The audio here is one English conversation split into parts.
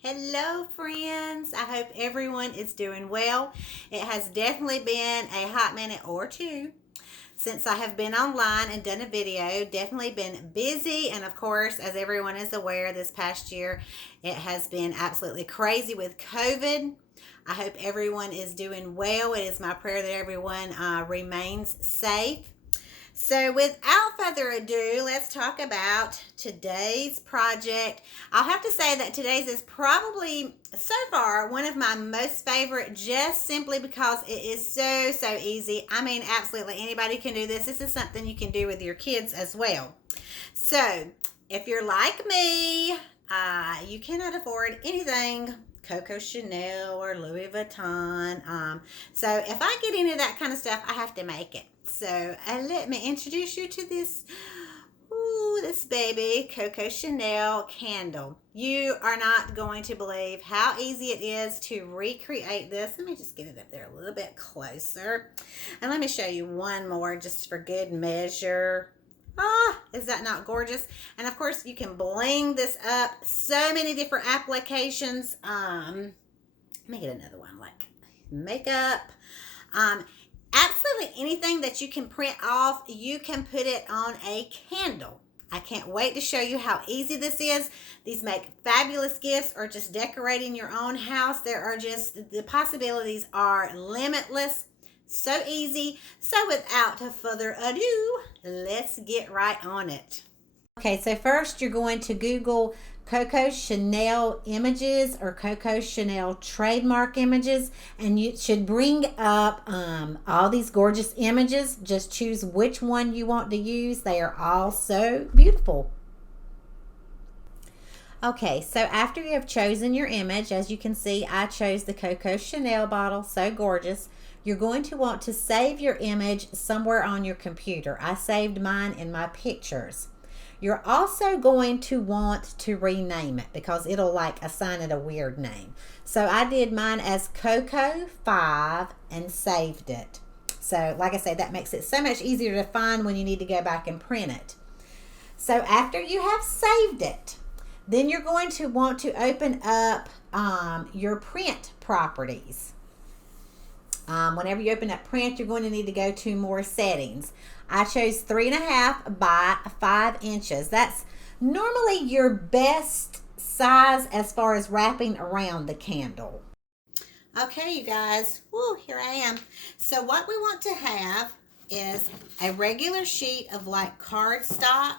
Hello friends, I hope everyone is doing well. It has definitely been a hot minute or two since I have been online and done a video. Definitely been busy, and of course, as everyone is aware, this past year it has been absolutely crazy with COVID. I hope everyone is doing well. It is my prayer that everyone remains safe. So without further ado, let's talk about today's project. I'll have to say that today's is probably, so far, one of my most favorite, just simply because it is so easy. I mean, absolutely anybody can do this. This is something you can do with your kids as well. So if you're like me, you cannot afford anything Coco Chanel or Louis Vuitton. So if I get into that kind of stuff, I have to make it. So let me introduce you to this baby Coco Chanel candle. You are not going to believe how easy it is to recreate this. Let me just get it up there a little bit closer. And let me show you one more just for good measure. Is that not gorgeous? And of course you can bling this up. So many different applications. Let me get another one like makeup. Absolutely anything that you can print off, you can put it on a candle. I can't wait to show you how easy this is. These make fabulous gifts or just decorating your own house. There are just, the possibilities are limitless. So easy. So without further ado, let's get right on it. Okay, so first you're going to Google Coco Chanel images or Coco Chanel trademark images, and you should bring up all these gorgeous images. Just choose which one you want to use. They are all so beautiful. Okay, so after you have chosen your image, as you can see, I chose the Coco Chanel bottle, so gorgeous. You're going to want to save your image somewhere on your computer. I saved mine in my pictures. You're also going to want to rename it because it'll like assign it a weird name. So I did mine as Coco 5 and saved it. So like I said, that makes it so much easier to find when you need to go back and print it. So after you have saved it, then you're going to want to open up your print properties. Whenever you open up print, you're going to need to go to more settings. I chose 3.5 by 5 inches. That's normally your best size as far as wrapping around the candle. Okay, you guys, here I am. So what we want to have is a regular sheet of like cardstock.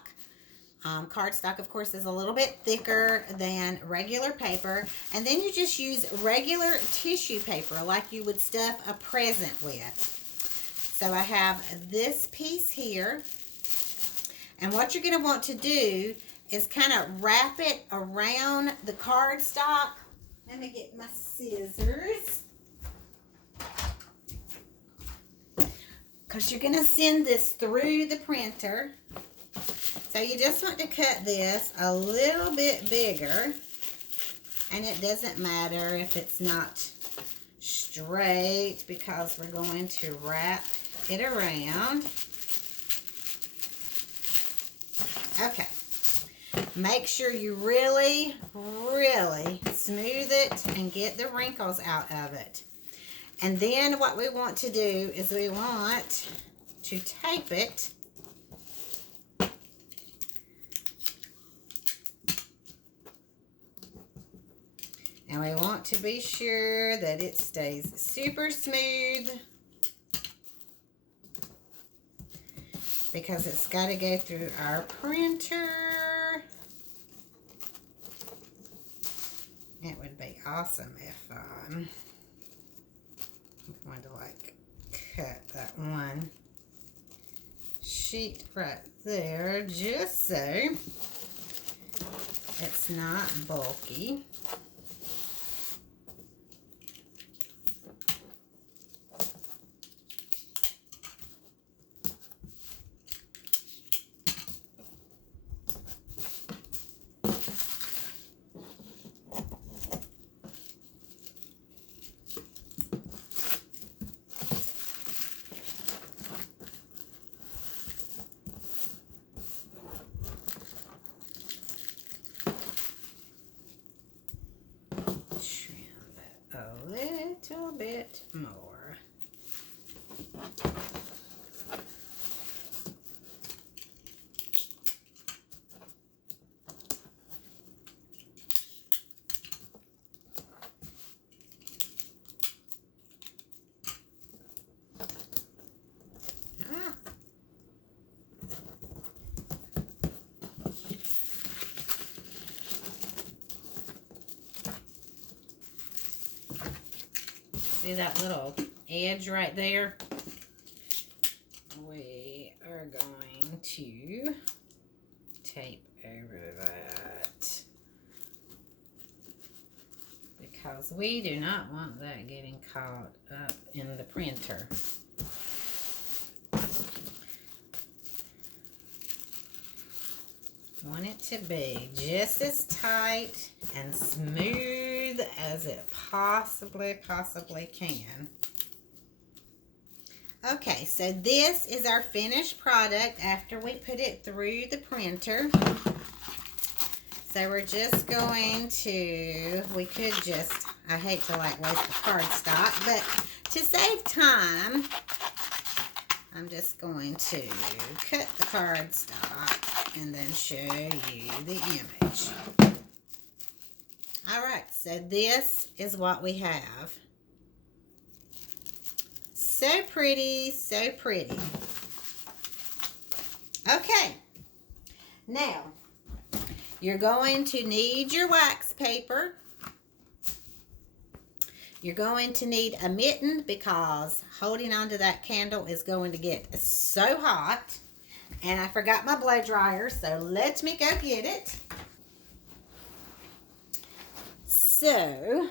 Cardstock, of course, is a little bit thicker than regular paper. And then you just use regular tissue paper like you would stuff a present with. So I have this piece here. And what you're going to want to do is kind of wrap it around the cardstock. Let me get my scissors. Because you're going to send this through the printer. So you just want to cut this a little bit bigger, and it doesn't matter if it's not straight because we're going to wrap it around. Okay. Make sure you really smooth it and get the wrinkles out of it. And then what we want to do is we want to tape it . And we want to be sure that it stays super smooth because it's got to go through our printer. It would be awesome if I'm going to like cut that one sheet right there just so it's not bulky. See that little edge right there? We are going to tape over that because we do not want that getting caught up in the printer. Want it to be just as tight and smooth as it possibly can. Okay, so this is our finished product after we put it through the printer. So we're just going to, I hate to like waste the cardstock, but to save time, I'm just going to cut the cardstock and then show you the image. All right, so this is what we have. So pretty, so pretty. Okay, now you're going to need your wax paper. You're going to need a mitten because holding onto that candle is going to get so hot. And I forgot my blow dryer, so let me go get it. So,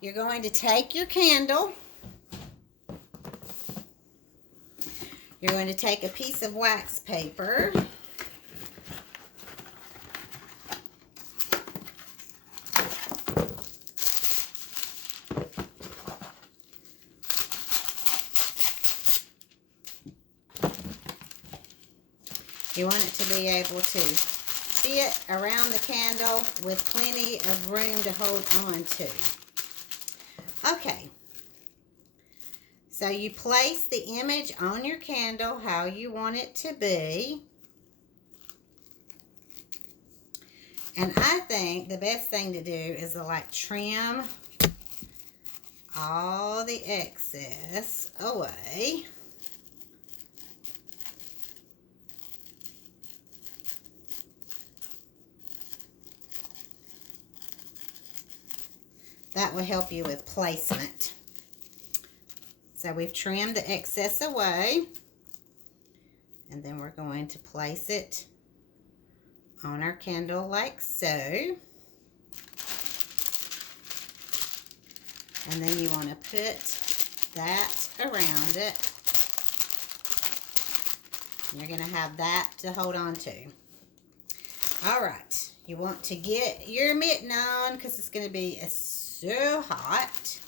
you're going to take your candle. You're going to take a piece of wax paper. You want it to be able to fit around the candle with plenty of room to hold on to. Okay. So you place the image on your candle how you want it to be. And I think the best thing to do is to like trim all the excess away. That will help you with placement. So we've trimmed the excess away. And then we're going to place it on our candle like so. And then you want to put that around it. You're going to have that to hold on to. All right. You want to get your mitten on because it's going to be so hot.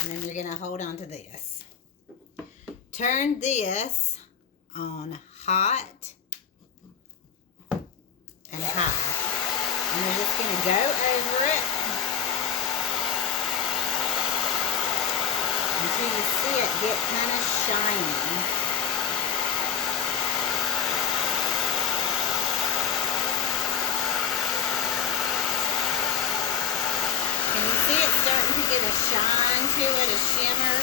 And then you're going to hold on to this. Turn this on hot and high. And you're just going to go over it until you see it get kind of shiny. See it starting to get a shine to it, a shimmer.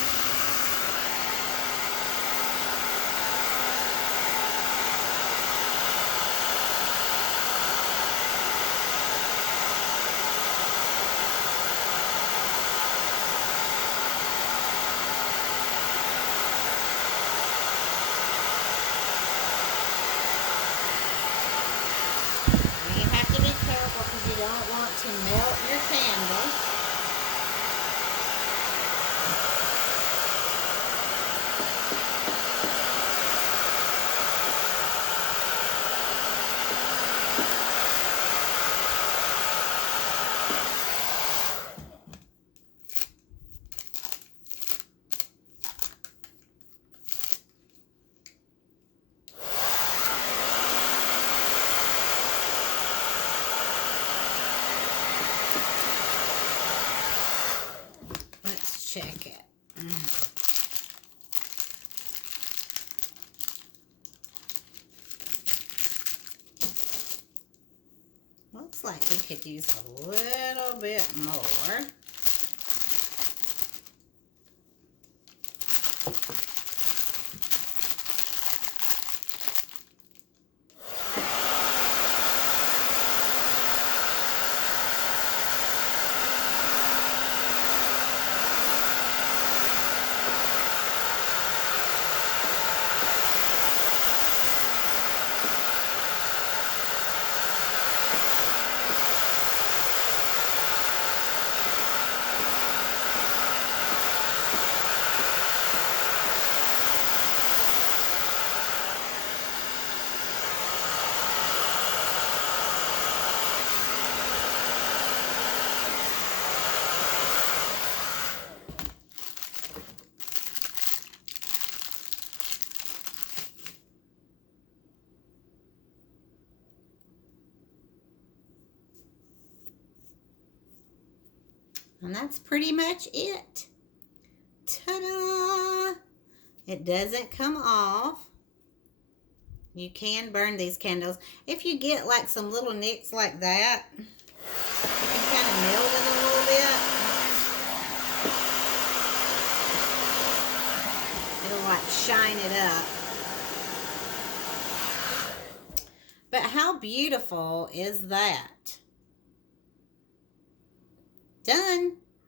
Now you have to be careful because you don't want to melt your candle. Check it. Looks like we could use a little bit more. And that's pretty much it. Ta-da! It doesn't come off. You can burn these candles. If you get like some little nicks like that, you can kind of melt it a little bit. It'll like shine it up. But how beautiful is that? Done.